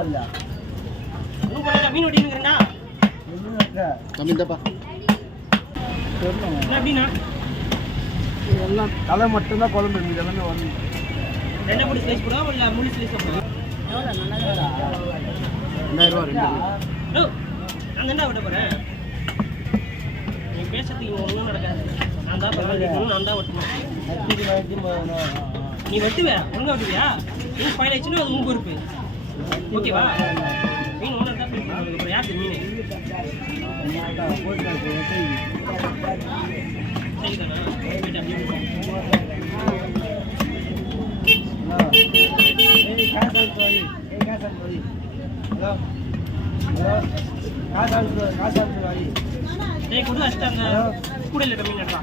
போடல ஒன்றும் போடல மீன் வெட்டினுங்கிறா தம்பி இந்தப்பா என்ன எப்படின்னா எல்லாம் தலை மட்டும்தான் குழம்பு மீது எல்லாமே வரணும். ரெண்டை போட்டு ஸ்லைஸ் போடுவா இல்லை முழு ஸ்லைஸ் போடுவா 2000 ரூபா ரெண்டு. நான் என்ன விட போகிறேன் நீ பேசுறதுக்கு ஒன்றும் நடக்காது. நான் தான் பரவாயில்ல நான் தான் வெட்டணும். நீ வெட்டுவே ஒழுங்கா வெட்டுவியா மீன் ஃபைல் ஆயிடுச்சுன்னா அது உங்க பொறுப்பு ஓகேவா? மீன் ஒன்று தான் ஃபீல் பண்ணுறது அப்புறம் யாருக்கு மீன் சரிதானா? கொடு அஷ்டாங்க கூட இல்லை மீன் நட்டா